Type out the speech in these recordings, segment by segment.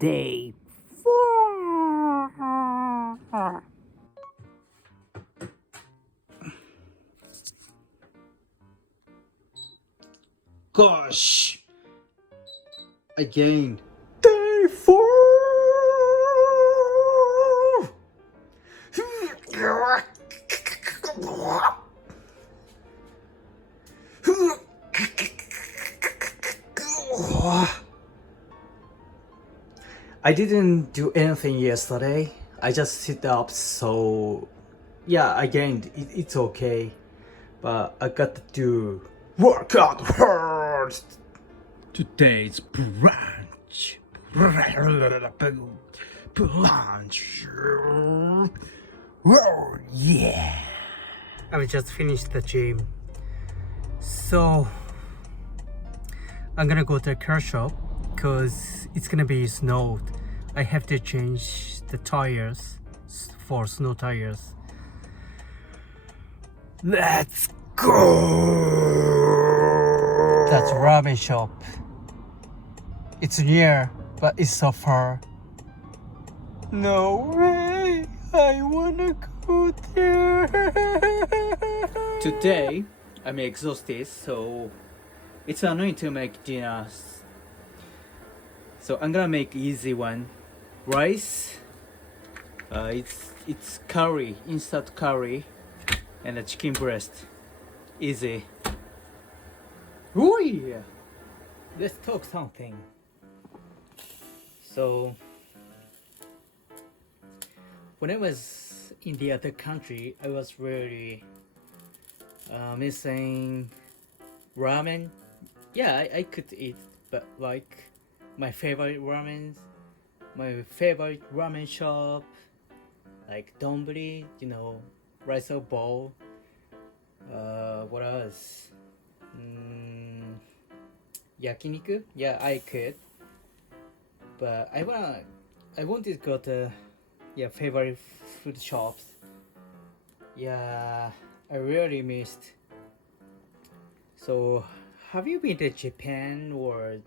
Day 4. Gosh! Again. Day 4. I didn't do anything yesterday. I just sit up, so yeah, again, it's okay. But I got to do work out hard. Today's brunch. Brunch. Oh, yeah. I just finished the gym, so I'm gonna go to the car shop because it's gonna be snowed. I have to change the tires for snow tires. Let's go! That's ramen shop. It's near, but it's so far. No way! I wanna go there. Today, I'm exhausted, so it's annoying to make dinner. So I'm gonna make easy one. Rice. It's curry, instant curry, and a chicken breast. Easy. Oh yeah. Let's talk something. So when I was in the other country, I was really missing ramen. Yeah, I could eat, but like my favorite ramen shop, like donburi, rice bowl. What else? Yakiniku? Yeah, I could, but I wanted to go to favorite food shops. Yeah, I really missed. So, have you been to Japan, or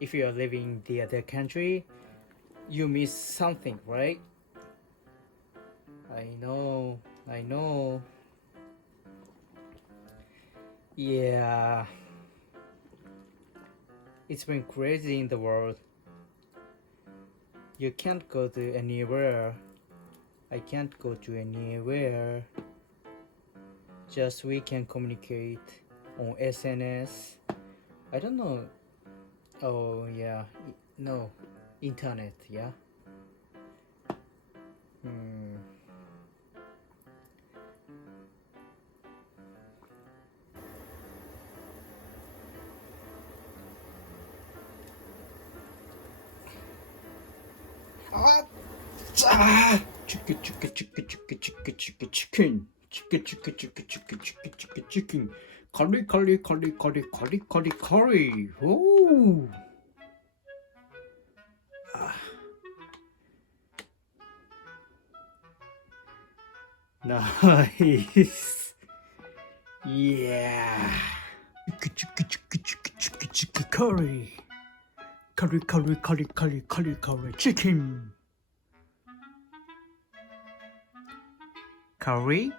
if you are living in the other country, you miss something, right? I know. Yeah, it's been crazy in the world. You can't go to anywhere. I can't go to anywhere. Just we can communicate on SNS. I don't know. Oh yeah, no, internet. Yeah. Chicken, chicken, chicken, chicken, chicken, chicken, chicken. Chicken, chicken, chicken, chicken, chicken, chicken, chicken. Curry, curry, curry, curry, curry, curry, curry. Ooh. Nice. Yeah. Chicken, chicken, chicken, chicken, chicken, curry. Curry, curry, curry, curry, curry, curry, chicken. Curry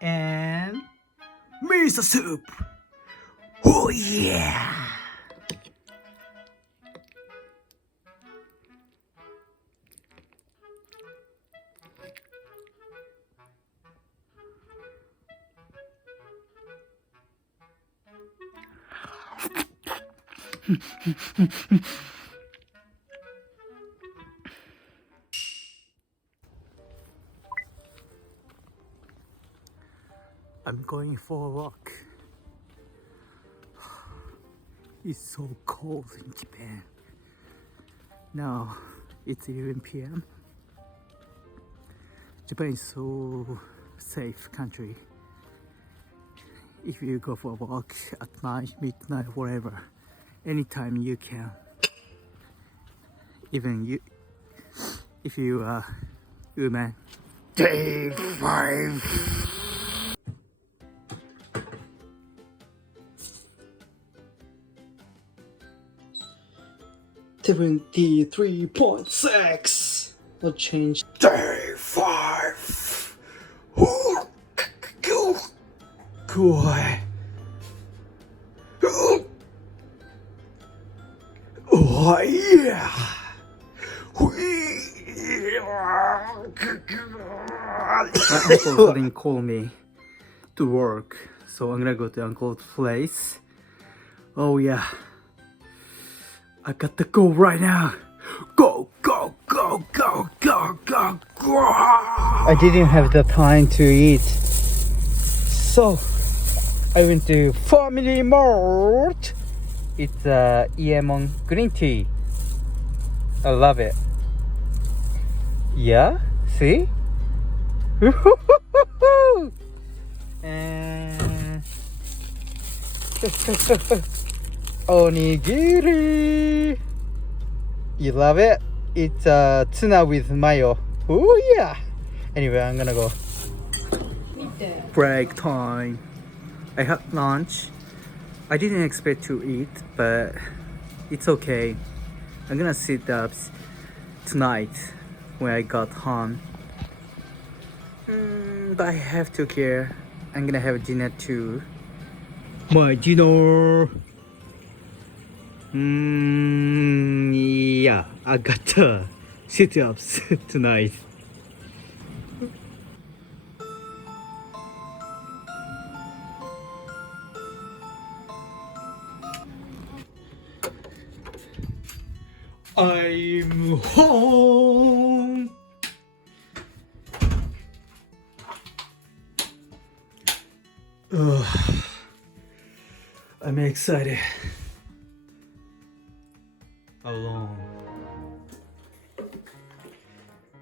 and miso soup. Oh yeah. I'm going for a walk. It's so cold in Japan. Now it's 11 p.m. Japan is so safe country. If you go for a walk at night, midnight, whatever, anytime you can. Even you, if you are woman. Day 5. 73.6. No change. Day 5. Ooh, cool. Oh yeah. My uncle suddenly called me to work, so I'm gonna go to uncle's place. Oh yeah, I got to go right now. Go, go, go, go, go, go, go. I didn't have the time to eat, so I went to Family Mart. It's Lemon green tea. I love it. Yeah, see? And onigiri. You love it? It's tuna with mayo. Oh yeah. Anyway, I'm gonna go. Break time. I had lunch. I didn't expect to eat, but it's okay. I'm gonna sit up tonight when I got home. But I have to care. I'm gonna have dinner too. My dinner. Yeah, I got sit-ups tonight. I'm home. I'm excited. Alone.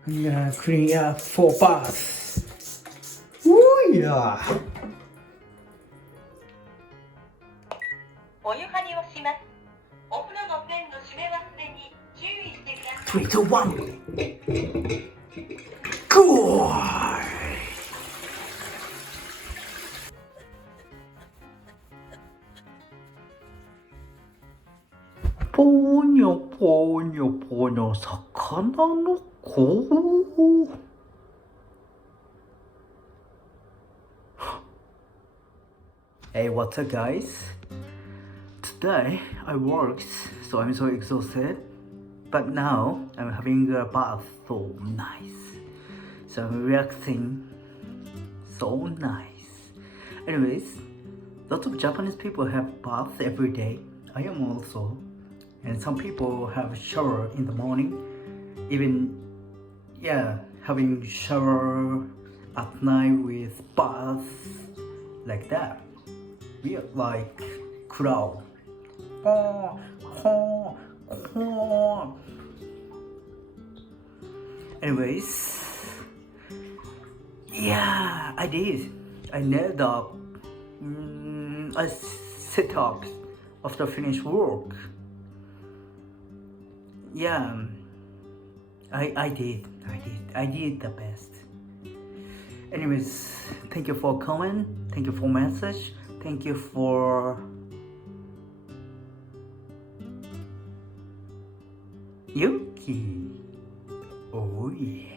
I'm gonna clean up for bath. Ooh yeah. お湯張りをします。お風呂の栓の閉め忘れに注意してください。 3, 2, 1. Go. 포뇨 포뇨 포뇨 사카나 코. Hey, what's up guys? Today I worked, so I'm so exhausted. But now I'm having a bath, so nice. So I'm relaxing, so nice. Anyways, lots of Japanese people have bath every day. I am also. And some people have shower in the morning. Even, yeah, having shower at night with bath, like that. We are like crow. Anyways, yeah, I did. I nailed up a sit-up after finish work. Yeah, I did the best. Anyways, thank you for comment, thank you for message, thank you for Yuki. Oh yeah.